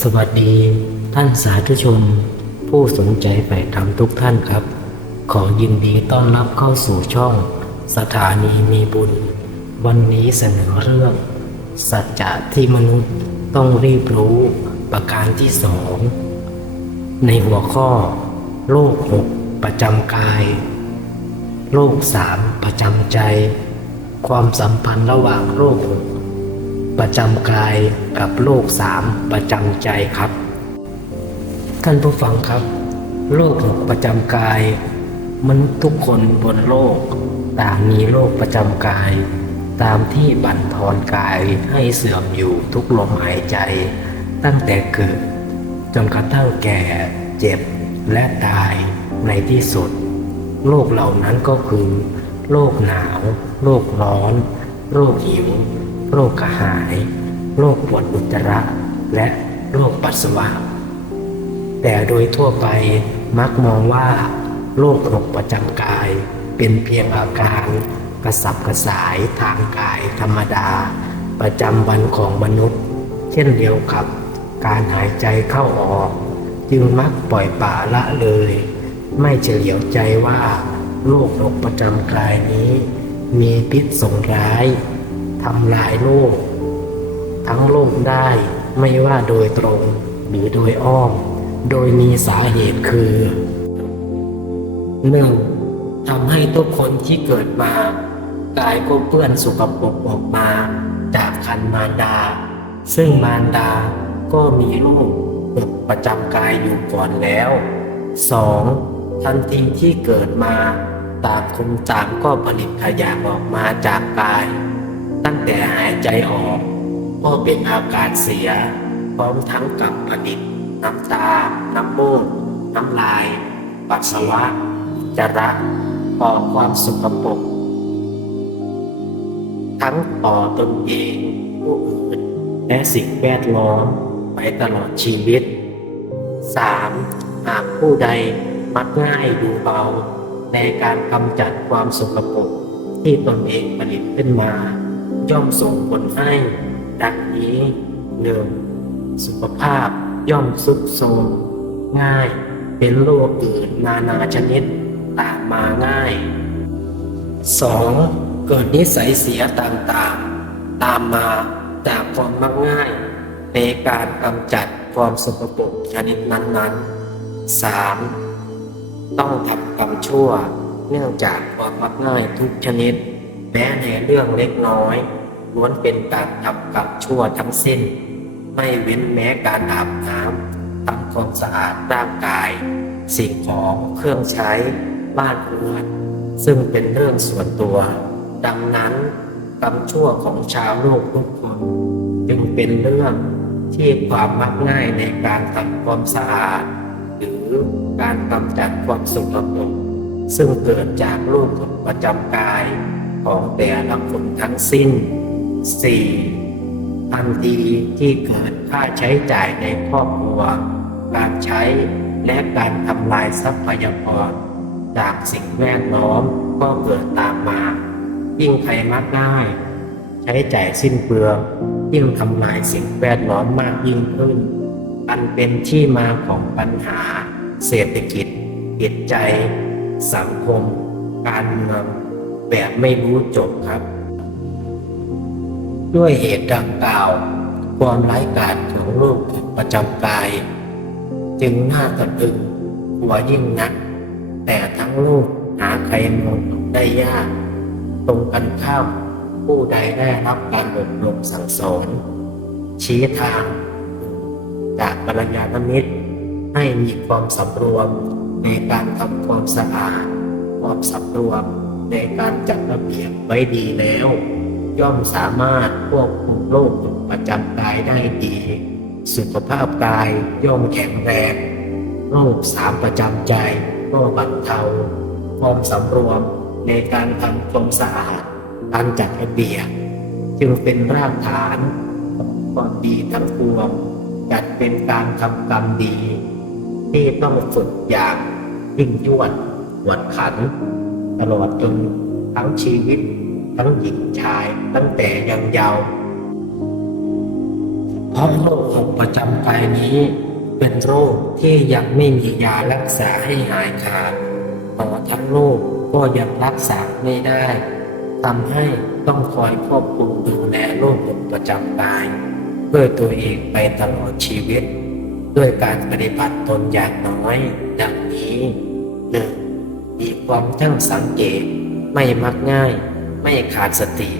สวัสดีท่านสาธุชน ผู้สนใจใฝ่ธรรมทุกท่านครับ ขอยินดีต้อนรับเข้าสู่ช่อง สถานีมีบุญ วันนี้เสนอเรื่อง สัจจะที่มนุษย์ต้องรีบรู้ประการที่สองในหัวข้อ โรคหกประจำกาย โรคสามประจำใจ ความสัมพันธ์ระหว่างโรคหก ประจำกายกับโรคสามประจำใจครับ ท่านผู้ฟังครับโรคหกประจำกาย มันทุกคนบนโลก ต่างมีโรคประจำกาย ตามที่บั่นทอนกายให้เสื่อมอยู่ทุกลมหายใจ ตั้งแต่เกิดจนกระทั่งแก่เจ็บและตายในที่สุดโรคเหล่านั้นก็คือโรคหนาวโรคร้อนโรคหิว โรคกระหาย โรคปวดอุจจาระ และโรคปัสสาวะ แต่โดยทั่วไปมักมองว่าโรคหกประจำกาย เป็นเพียงอาการกระสับกระสายทางกายธรรมดา ประจำวันของมนุษย์ เช่นเดียวกับการหายใจเข้าออก จึงมักปล่อยป่าละเลย ไม่เฉลียวใจว่าโรคหกประจำกายนี้ มีพิษส่งร้าย ทำลายโลก ทั้งโลกได้ไม่ว่าโดยตรงหรือโดยอ้อม โดยมีสาเหตุคือหนึ่งทำให้ทุกคนที่เกิดมากายก็เปื้อนสุกปรกออกมา จากคันมารดา ซึ่งมารดาก็มีลูกหกประจำกายอยู่ก่อนแล้วสองทันทีที่เกิดมาต่างคนต่างก็ผลิตขยะออกมาจากกาย ตั้งแต่หายใจออกก็เป็นอากาศเสีย พร้อมทั้งกับผลิตน้ำตา น้ำมูก น้ำลาย ปัสสาวะจจาระต่อความสกปรกทั้งต่อตนเองผู้อื่นและสิ่งแวดล้อมไปตลอดชีวิต 3. หากผู้ใดมักง่ายดูเบา ในการกำจัดความสกปรกที่ตนเองผลิตขึ้นมา ย่อมส่งผลให้ดังนี้หนึ่งสุขภาพย่อมสุดโทรมง่าย เป็นโรคอื่นนานาชนิดตามมาง่าย 2. เกิดนิสัยเสียต่างๆ ตามมาจากความมักง่าย ในการกำจัดความสกปรกชนิดนั้นๆ 3. ต้องทำกรรมชั่วเนื่องจากความมักง่ายทุกชนิด แม้ในเรื่องเล็กน้อยล้วนเป็นการทำกรรมชั่วทั้งสิ้น ไม่เว้นแม้การอาบน้ำทำความสะอาดร่างกาย สิ่งของเครื่องใช้บ้านเรือนซึ่งเป็นเรื่องส่วนตัว ดังนั้นกรรมชั่วของชาวโลกทุกคนจึงเป็นเรื่องที่ความมักง่ายในการทำความสะอาด หรือการกำจัดความสกปรกซึ่งเกิดจากโรคประจำกาย ของแต่ละคนทั้งสิ้น 4. ทันทีที่เกิดค่าใช้จ่ายในครอบครัว การใช้และการทำลายทรัพยากรจากสิ่งแวดล้อมก็เกิดตามมา ยิ่งใครมักง่ายใช้จ่ายสิ้นเปลืองยิ่งทำลายสิ่งแวดล้อมมากยิ่งขึ้น อันเป็นที่มาของปัญหา เศรษฐกิจจิตใจ สังคม การเมือง แบบไม่รู้จบครับ ด้วยเหตุดังกล่าว ความร้ายกาจของโรคประจำกาย จึงน่าตะลึงกลัวยิ่งนัก แต่ทั้งโลกหาใครมองได้ยาก ตรงกันข้ามผู้ใดได้รับการอบรมสั่งสอน ชี้ทาง จากกัลยาณมิตรให้มีความสำรวมในการทำความสะอาดความสำรวม ในการจัดระเบียบไว้ดีแล้ว ย่อมสามารถควบคุมโรคประจำกายได้ดี สุขภาพกายย่อมแข็งแรงโรคสามประจำใจก็บรรเทาความสำรวมในการทำความสะอาดการจัดระเบียบจึงเป็นรากฐานของความดีทั้งปวงจัดเป็นการทำกรรมดี ที่ต้องฝึกอย่างยิ่งยวดหวดขัน ตลอดจนทั้งชีวิต ทั้งหญิงชายตั้งแต่ยังเยาว์เพราะโรคของประจำกายนี้ เป็นโรคที่ยังไม่มียารักษาให้หายขาดหมอทั้งโรคก็ยังรักษาไม่ได้ทำให้ต้องคอยควบคุมดูแลโรคประจำกายด้วยตัวเองไปตลอดชีวิต ด้วยการปฏิบัติตนอย่างน้อย ดังนี้หนึ่ง มีความช่างสังเกต ไม่มักง่าย ไม่ขาดสติ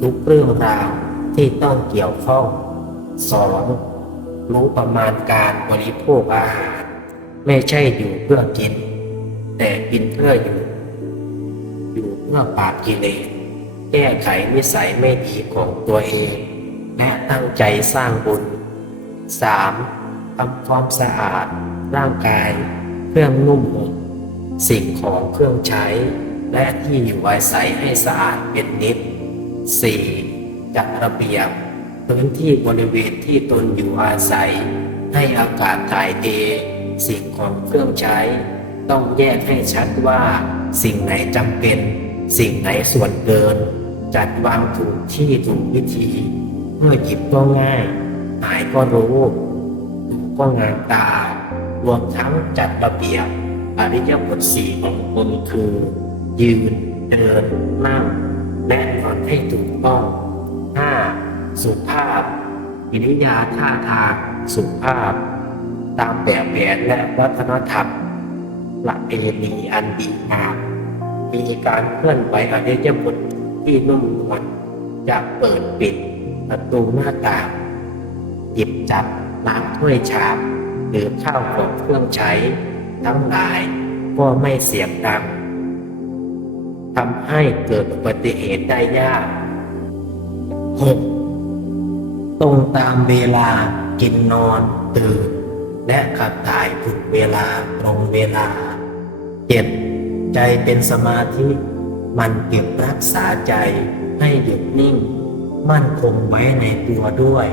ทุกเรื่องราวที่ต้องเกี่ยวข้อง 2. รู้ประมาณการบริโภคอาหาร ไม่ใช่อยู่เพื่อกิน แต่กินเพื่ออยู่ อยู่เพื่อปราบกิเลสแก้ไขนิสัยไม่ดีของตัวเอง และตั้งใจสร้างบุญ 3. ทำความสะอาดร่างกายเครื่องนุ่มห่ม สิ่งของเครื่องใช้ และที่อยู่อาศัยให้สะอาดเป็นนิด 4. จัดระเบียบ พื้นที่บริเวณที่ตนอยู่อาศัย ให้อากาศถ่ายเทสิ่งของเครื่องใช้ ต้องแยกให้ชัดว่า สิ่งไหนจำเป็น สิ่งไหนส่วนเกิน จัดวางถูกที่ถูกวิธีเมื่อหยิบก็ง่าย หายก็รู้ก็งามตารวมทั้งจัดระเบียบ อริยบทสี่ของตนคือ ยืน เดิน นั่ง และนอนให้ถูกต้อง 5. สุภาพกิริยาท่าทางสุภาพ ตามแบบแผนและวัฒนธรรมหลักเอณีอันดีงามมีการเคลื่อนไหวอริยบทที่นุ่มนวลจากเปิดปิดประตูหน้าต่างหยิบจับล้างถ้วยชามหรือข้าวของเครื่องใช้ ทั้งหลาย ก็ไม่เสียงดังทำให้เกิดอุบัติเหตุได้ยาก 6. ตรงตามเวลากินนอนตื่น และขับถ่ายถูกเวลาตรงเวลา 7. ใจเป็นสมาธิ มันเก็บรักษาใจให้หยุดนิ่ง มั่นคงไว้ในตัวด้วย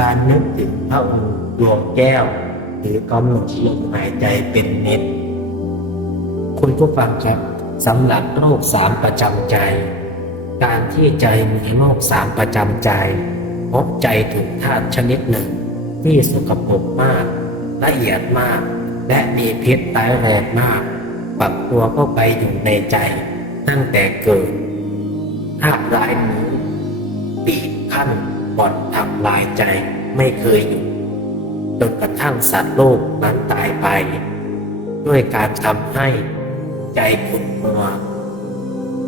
การนึกถึงพระองค์ดวงแก้ว หรือกำหนดลมหายใจเป็นเน็ตคุณผู้ฟังครับสำหรับโรคสามประจำใจ การที่ใจมีโรคสามประจำใจ พบใจถูกธาตุชนิดหนึ่ง ที่สกปรกมาก ละเอียดมาก และมีพิษตายแรงมาก ปรับตัวเข้าไปอยู่ในใจ ตั้งแต่เกิดธาตุร้ายนี้ปีบขั้นบ่อนทำลายใจไม่เคยหยุด จนกระทั่งสัตว์โลกนั้นตายไป ด้วยการทำให้ใจขุ่นมัว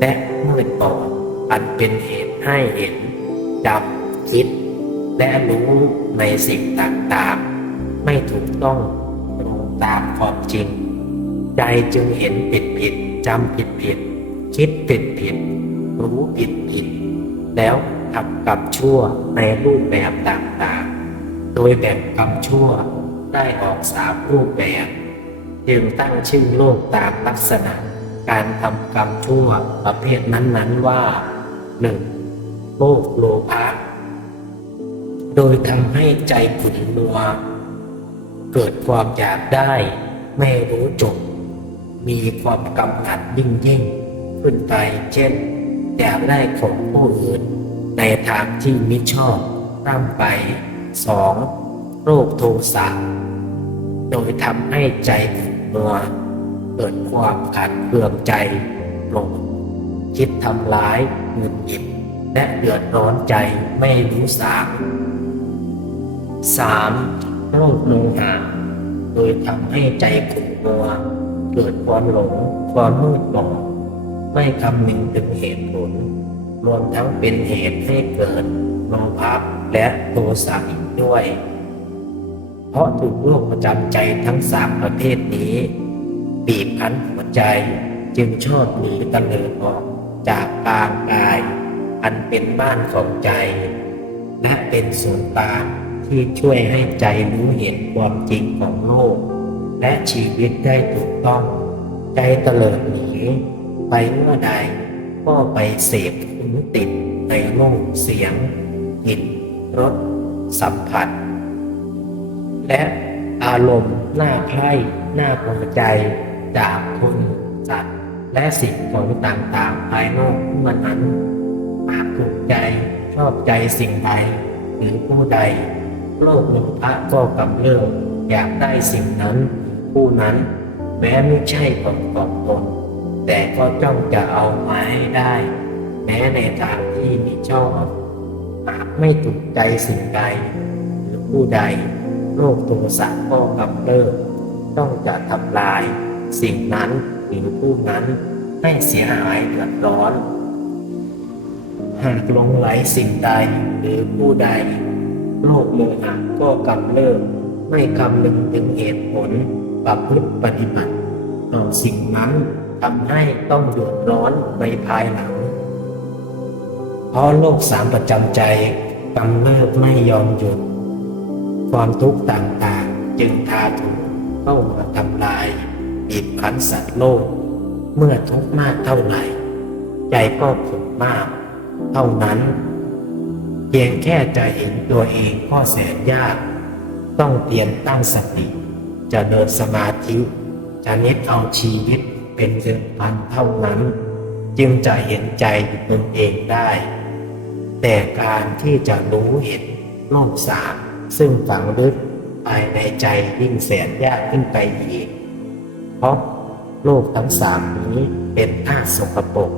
และมืดบอดอันเป็นเหตุให้เห็นจำคิด และรู้ในสิ่งต่างๆ ไม่ถูกต้องตรงตามความจริง ใจจึงเห็นผิดผิดจำผิดผิด คิดผิดผิด รู้ผิดผิด แล้วทำกรรมชั่วในรูปแบบต่างๆ โดยแบ่งกรรมชั่วได้ออกสามรูปแบบจึงตั้งชื่อโลกตามลักษณะ การทำกรรมชั่วประเภทนั้นๆว่าหนึ่งโลกโลภะโดยทำให้ใจขุ่นมัว เกิดความอยากได้ ไม่รู้จบ มีความกำหนัดยิ่งยิ่งขึ้นไปเช่นอยากได้ของผู้อื่นในทางที่มิชอบร่ำไป สองโรคโทสะโดยทำให้ใจขุ่นมัวเกิดความขัดเคืองใจโกรธคิดทำร้ายหงุดหงิดและเดือดร้อนใจไม่รู้สาสามโรคโมหะโดยทำให้ใจขุ่นมัวเกิดความหลงความมืดบอดไม่คำนึงถึงเหตุผลรวมทั้งเป็นเหตุให้เกิดโลภะและโทสะอีก ด้วย เพราะถูกโรคประจำใจทั้งสามประเภทนี้ บีบคั้นหัวใจจึงชอบหนีตะเลิดออกจากกลางกาย อันเป็นบ้านของใจ และเป็นศูนย์กลางที่ช่วยให้ใจรู้เห็นความจริงของโลก และชีวิตได้ถูกต้อง ใจเตลิดหนีไปเมื่อใดก็ไปเสพขุนติดในโลกเสียงกลิ่นรส สัมผัส และอารมณ์หน่าใคร่น่าพอใจจากคนสัตว์และสิ่งของต่างๆ ภายนอกมื่อนั้นหากถูกใจชอบใจสิ่งใดหรือผู้ใด โลกโลภะก็กำเริบอยากได้สิ่งนั้น ผู้นั้นแม้ไม่ใช่ของของตนแต่ก็จ้องจะเอามาให้ได้ แม้ในทางที่มิชอบหา ไม่ถูกใจสิ่งใด หรือผู้ใดโลกโทสะก็กำเริบต้องจะทำลาย สิ่งนั้นหรือผู้นั้นให้เสียหายเดือดร้อน หากหลงไหลสิ่งใดหรือผู้ใดโลกโมหะก็กำเริบไม่คำนึงถึงเหตุผลปรับพฤติปฏิบัติต่อสิ่งนั้นทำให้ต้องเดือดร้อนในภายหลัง เพราะโลกสามประจำใจกำเริบไม่ยอมหยุด ความทุกข์ต่างๆ จึงทาถูเข้ามาทำลายบีบคั้นสัตว์โลก เมื่อทุกข์มากเท่าไหร่ ใจก็ผูกมาก เท่านั้น เพียงแค่จะเห็นตัวเองก็แสนยาก ต้องเตรียมตั้งสติจะเดินสมาธิจะน็ตเอาชีวิตเป็นเดิมพันเท่านั้น จึงจะเห็นใจตนเองได้ แต่การที่จะรู้เห็นโลกสามซึ่งฝังลึกภายในใจยิ่งแสนยากขึ้นไปอีก เพราะโลกทั้งสามนี้เป็นธาตุสกปรก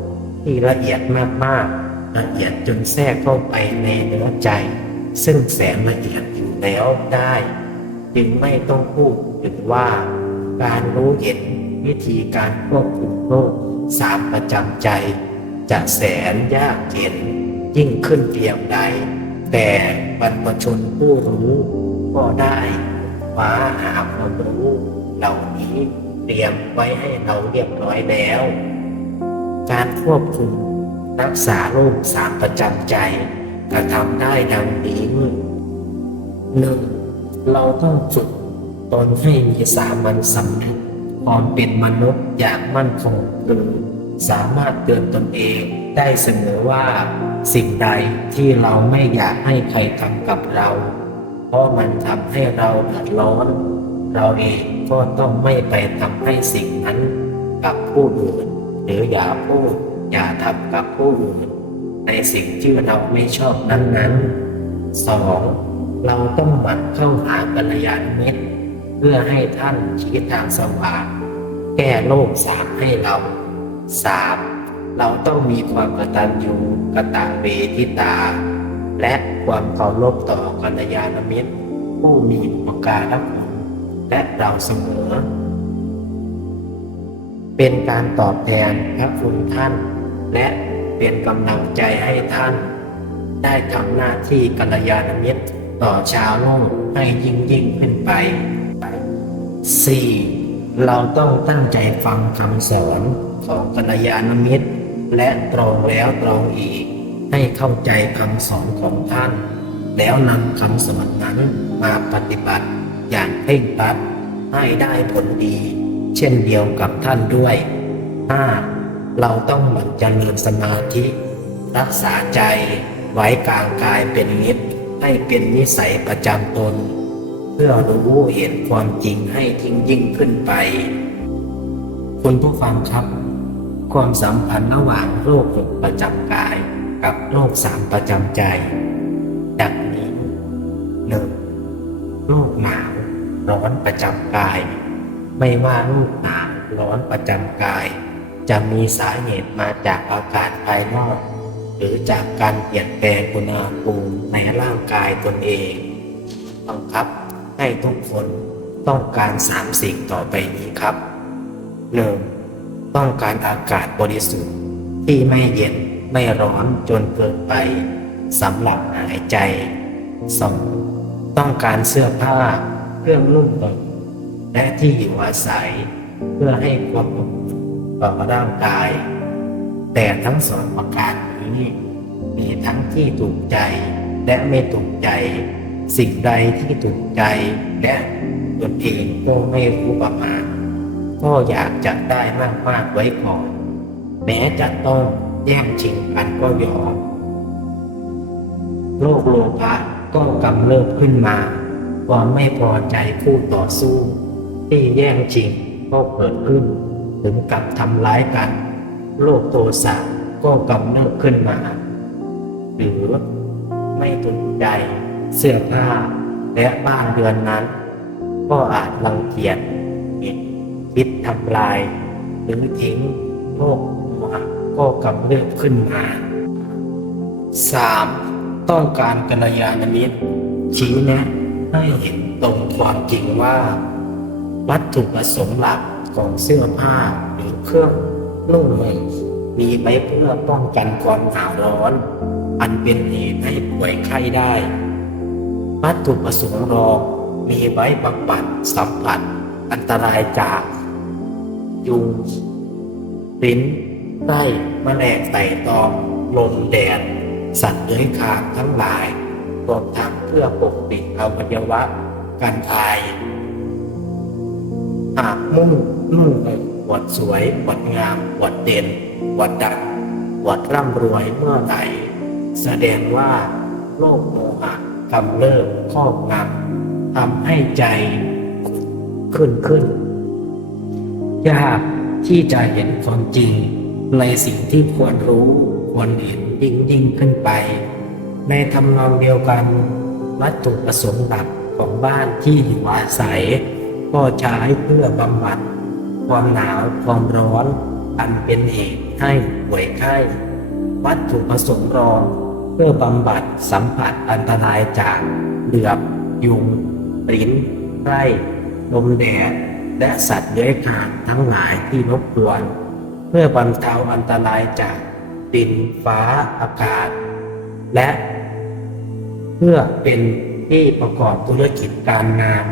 ที่ละเอียดมากๆ ละเอียดจนแทรกเข้าไปในเนื้อใจ ซึ่งแสนละเอียดอยู่แล้วได้ จึงไม่ต้องพูดถึงว่า การรู้เห็นวิธีการควบคุมโลกสามประจำใจจะแสนยากเข็น ยิ่งขึ้นเพียงใด แต่บรรพชนผู้รู้ก็ได้ว้าหาความรู้เหล่านี้เตรียมไว้ให้เราเรียบร้อยแล้ว การควบคุมรักษาโรคสามประจำใจกระทำได้ดังนี้หนึ่งเราต้องฝึกตนให้มีสามัญสำนึกความเป็นมนุษย์อย่างมั่นคงหรือสามารถเตือนตนเองได้เสมอว่า สิ่งใดที่เราไม่อยากให้ใครทำกับเรา เพราะมันทำให้เราเดือดร้อน เราเองก็ต้องไม่ไปทำให้สิ่งนั้นกับผู้อื่นหรืออย่าพูดอย่าทำกับผู้อื่นในสิ่งที่เราไม่ชอบนั้นๆสองเราต้องหมั่นเข้าหากัลยาณมิตรเพื่อให้ท่านชี้ทางสว่างแก้โลกสามให้เราสาม เราต้องมีความกตัญญูกตเวทิตา และความเคารพต่อกัลยาณมิตร ผู้มีอุปการะคุณและเราเสมอ เป็นการตอบแทนพระคุณท่าน และเป็นกำลังใจให้ท่าน ได้ทำหน้าที่กัลยาณมิตรต่อชาวโลกให้ยิ่งยิ่งขึ้นไป 4. เราต้องตั้งใจฟังคำสอนของกัลยาณมิตร และตรองแล้วตรองอีก ให้เข้าใจคำสอนของท่าน แล้วนำคำสอนนั้นมาปฏิบัติอย่างเคร่งครัดให้ได้ผลดี เช่นเดียวกับท่านด้วย 5. เราต้องหมั่นเจริญสมาธิ รักษาใจไว้กลางกายเป็นนิดให้เป็นนิสัยประจำตน เพื่อรู้เห็นความจริงให้ทิ้งยิ่งขึ้นไป คุณผู้ฟังครับ ความสัมพันธ์ระหว่างโรคหกประจำกายกับโรคสามประจำใจ ดังนี้หนึ่งโรคหนาวร้อนประจำกาย ไม่ว่าโรคหนาวร้อนประจำกาย จะมีสาเหตุมาจากอาการภายนอกหรือจากการเปลี่ยนแปลงอุณหภูมิในร่างกายตนเองบังคับให้ทุกคนต้องการสามสิ่งต่อไปนี้ครับหนึ่ง ต้องการอากาศบริสุทธิ์ที่ไม่เย็นไม่ร้อนจนเกินไปสำหรับหายใจสองต้องการเสื้อผ้าเครื่องนุ่งห่มและที่อยู่อาศัย เพื่อให้ความอบอุ่นต่อร่างกาย แต่ทั้งสองประการนี้มีทั้งที่ถูกใจและไม่ถูกใจ สิ่งใดที่ถูกใจและตนเองก็ไม่รู้ประมาณ ก็อยากจะได้มากๆไว้ก่อน แม้จะต้องแย่งชิงกันก็ยอมโลกโลภะก็กำเริบขึ้นมาความไม่พอใจคู่ต่อสู้ ที่แย่งชิงก็เกิดขึ้น ถึงกับทำร้ายกัน โลกโทสะก็กำเริบขึ้นมา หรือไม่ถูกใจเสื้อผ้าและบ้านเรือนนั้น ก็อาจรังเกียจ คิดทำลาย หรือทิ้งโลกมาก็กำเริบขึ้นมา 3. ต้องการกัลยาณมิตรชี้แนะให้เห็นตรงความจริงว่า วัตถุประสงค์หลักของเสื้อผ้าหรือเครื่องนุ่งห่มมีไว้เพื่อป้องกันความหนาวร้อน อันเป็นเหตุให้ป่วยไข้ได้ วัตถุประสงค์รองมีไว้บำบัดสัมผัสอันตรายจาก ยุงลิ้นไส้แมลงไต่ตอมลมแดด สัตว์เลื้อยคลานทั้งหลายรวมทั้งเพื่อปกปิดอวัยวะการอายหากมุ่งนุ่งห่มอวดสวยอวดงามอวดเด่นอวดดังอวดร่ำรวยเมื่อไหร่แสดงว่าโลกโมหะกำเริบครอบงำทำให้ใจขึ้นขึ้น ยากที่จะเห็นความจริง ในสิ่งที่ควรรู้ควรเห็นยิ่งยิ่งขึ้นไป ในทำนองเดียวกันวัตถุประสงค์หลักของบ้านที่อยู่อาศัย ก็ใช้เพื่อบำบัดความหนาวความร้อน อันเป็นเหตุให้ป่วยไข้ วัตถุประสงค์รองเพื่อบำบัดสัมผัสอันตรายจากเหลือบ ยุงลิ้นไร่ลมแดด และสัตว์เลื้อยคลานทั้งหลายที่รบกวน เพื่อบรรเทาอันตรายจากดินฟ้าอากาศ และ เพื่อเป็นที่ประกอบธุรกิจการงาน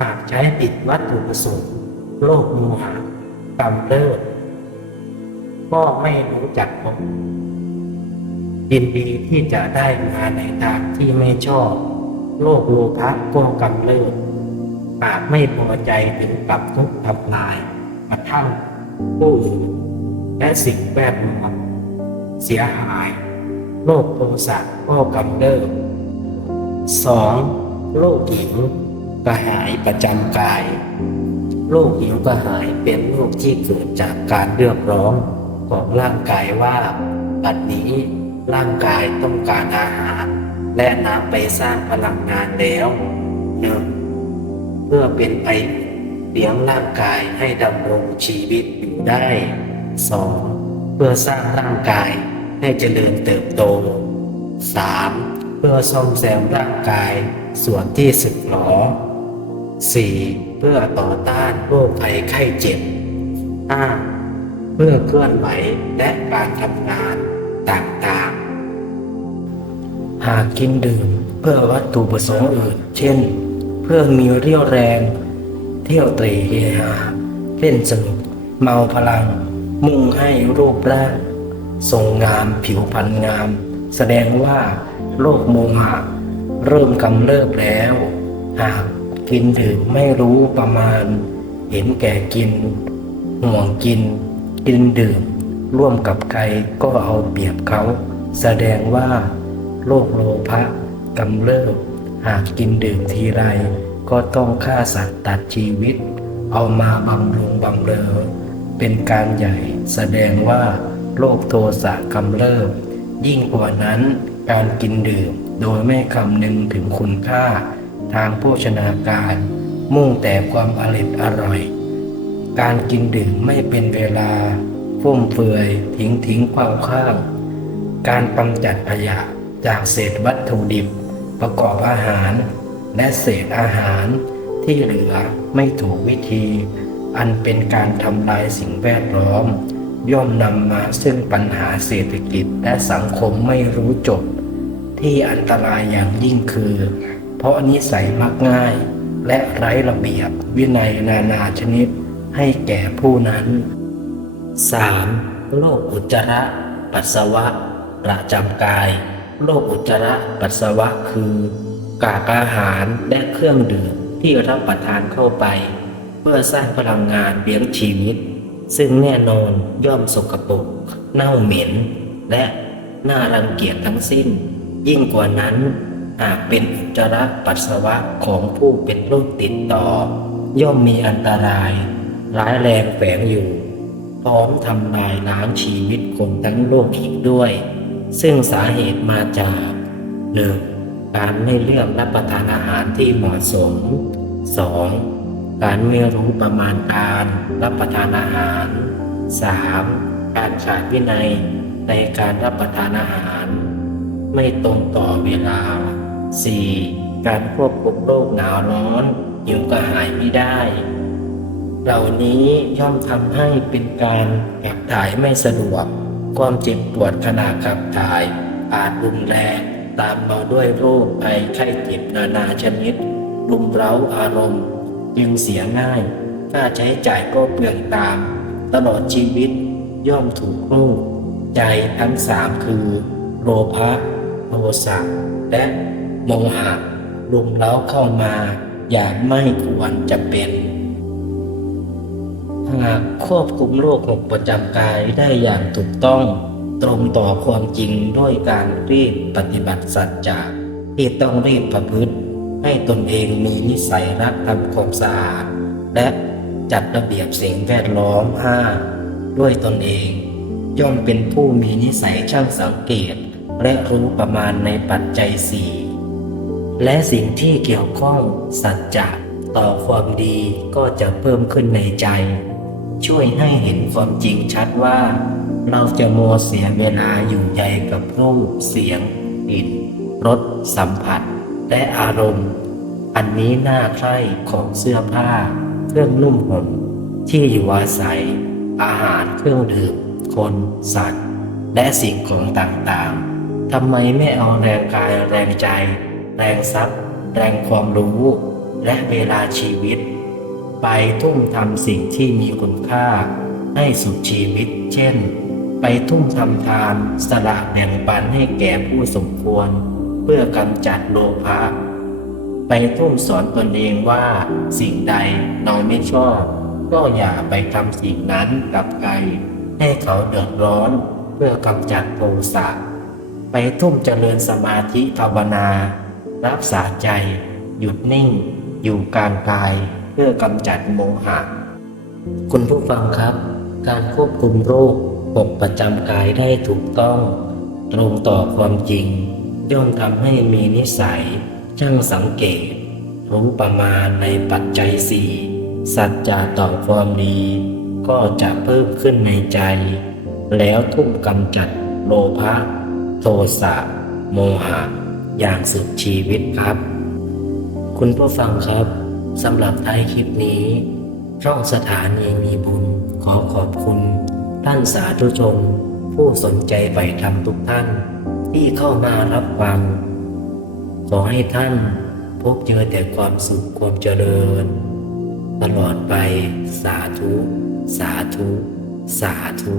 หากใช้ผิดวัตถุประสงค์โลกโมหะกำเริบก็ไม่รู้จักผมยินดีที่จะได้มาในทางที่ไม่ชอบ โลกโลภะก็กำเริบ หากไม่พอใจถึงกับทุบทำลายกระทั่งผู้อื่นและสิ่งแวดล้อมเสียหาย โรคโทสะก็กำเริบสองโรคหิวกระหายประจำกาย โรคหิวกระหายเป็นโรคที่เกิดจากการเรียกร้องของร่างกายว่าบัดนี้ร่างกายต้องการอาหาร และน้ำไปสร้างพลังงานแล้วหนึ่ง พื่อเป็นไปเลี้ยงร่างกายให้ดำรงชีวิตอยู่ได้สองเพื่อสร้างร่างกายให้เจริญเติบโตสามเพื่อซ่อมแซมร่างกายส่วนที่สึกหรอ 4. เพื่อต่อต้านโรคภัยไข้เจ็บ 5. เพื่อเคลื่อนไหวและการทำงานต่างๆ หากกินดื่มเพื่อวัตถุประสงค์อื่น เช่น เพื่อมีเรี่ยวแรง เที่ยวเตะเฮฮาเล่นสนุก เมาพลัง มุ่งให้รูปร่างทรงงามผิวพรรณงาม แสดงว่าโรคโมหะ เริ่มกำเริบแล้ว หากกินดื่มไม่รู้ประมาณ เห็นแก่กิน ห่วงกิน กินดื่ม ร่วมกับใครก็เอาเปรียบเขา แสดงว่า โรคโลภะกำเริบ หากกินดื่มทีไร ก็ต้องฆ่าสัตว์ตัดชีวิต เอามาบำรุงบำเรอ เป็นการใหญ่แสดงว่าโรคโทสะกำเริบ ยิ่งกว่านั้นการกินดื่มโดยไม่คำนึงถึงคุณค่า ทางโภชนาการ มุ่งแต่ความอร่อยอร่อย การกินดื่มไม่เป็นเวลาฟุ่มเฟือยทิ้งทิ้งควางข้าง การกำจัดขยะจากเศษวัตถุดิบ ประกอบอาหาร และเศษอาหารที่เหลือไม่ถูกวิธี อันเป็นการทำลายสิ่งแวดล้อม ย่อมนำมาซึ่งปัญหาเศรษฐกิจและสังคมไม่รู้จบ ที่อันตรายอย่างยิ่งคือ เพราะนิสัยมักง่าย และไร้ระเบียบวินัยนานาชนิดให้แก่ผู้นั้น 3. โรคอุจจาระ ปัสสาวะ ประจำกาย โรคอุจจาระปัสสาวะคือ กากอาหารและเครื่องดื่มที่รับประทานเข้าไป เพื่อสร้างพลังงานเลี้ยงชีวิต ซึ่งแน่นอนย่อมสกปรกเน่าเหม็น และน่ารังเกียจทั้งสิ้น ยิ่งกว่านั้นหากเป็นอุจจาระปัสสาวะของผู้เป็นโรคติดต่อ ย่อมมีอันตราย ร้ายแรงแฝงอยู่ พร้อมทำลายล้างชีวิตคนทั้งโลกอีกด้วย ซึ่งสาเหตุมาจากหนึ่งการไม่เลือกรับประทานอาหารที่เหมาะสม 2. การไม่รู้ประมาณการรับประทานอาหาร 3. การขาดวินัยในการรับประทานอาหาร ไม่ตรงต่อเวลา 4. การควบคุมโรคหนาวร้อนหิวกระหายไม่ได้ เหล่านี้ย่อมทำให้เป็นการขับถ่ายไม่สะดวก ความเจ็บปวดขณะขับถ่าย อาจรุนแรง ตามมาด้วยโรคภัยไข้เจ็บนานาชนิด รุมเร้าอารมณ์จึงเสียง่าย ค่าใช้จ่ายก็เปลืองตาม ตลอดชีวิตย่อมถูกรูปใจทั้งสามคือโลภะโทสะและโมหะรุมเร้าเข้ามาอย่างไม่ควรจะเป็น หากควบคุมโรคหกประจำกายได้อย่างถูกต้องตรงต่อความจริงด้วยการรีบปฏิบัติสัจจะที่ต้องรีบประพฤติ ให้ตนเองมีนิสัยรักทำความสะอาดและจัดระเบียบสิ่งแวดล้อมห้าด้วยตนเองย่อมเป็นผู้มีนิสัยช่างสังเกต และรู้ประมาณในปัจจัยสี่และสิ่งที่เกี่ยวข้องสัจจะต่อความดีก็จะเพิ่มขึ้นในใจ ช่วยให้เห็นความจริงชัดว่า เราจะมัวเสียเวลาอยู่ใยกับรูปเสียงกลิ่นรสสัมผัส และอารมณ์ อันนี้น่าใคร่ของเสื้อผ้า เครื่องนุ่มห่มที่อยู่อาศัย อาหารเครื่องดื่มคนสัตว์ และสิ่งของต่างๆทำไมไม่เอาแรงกายแรงใจ แรงทรัพย์ แรงความรู้ และเวลาชีวิต ไปทุ่มทำสิ่งที่มีคุณค่า ให้สุดชีวิต เช่น ไปทุ่มทำทานสละแบ่งปันให้แก่ผู้สมควร เพื่อกำจัดโลภะไปทุ่มสอนตนเองว่า สิ่งใดเราไม่ชอบ ก็อย่าไปทำสิ่งนั้นกับใครให้เขาเดือดร้อนเพื่อกำจัดโทสะไปทุ่มเจริญสมาธิภาวนา รักษาใจ หยุดนิ่ง อยู่กลางกาย เพื่อกำจัดโมหะ คุณผู้ฟังครับ การควบคุมโรคปกประจำกายได้ถูกต้อง ตรงต่อความจริง ย่อมทำให้มีนิสัย ช่างสังเกต รู้ประมาณในปัจจัยสี่สัจจะต่อความดี ก็จะเพิ่มขึ้นในใจ แล้วทุ่มกำจัดโลภะโทสะโมหะ อย่างสุดชีวิตครับ คุณผู้ฟังครับ สำหรับท้ายคลิปนี้ช่องสถานีมีบุญขอขอบคุณ ท่านสาธุชน ผู้สนใจใฝ่ธรรมทุกท่าน ที่เข้ามารับฟัง ขอให้ท่านพบเจอแต่ความสุขความเจริญ ตลอดไปสาธุ สาธุ สาธุ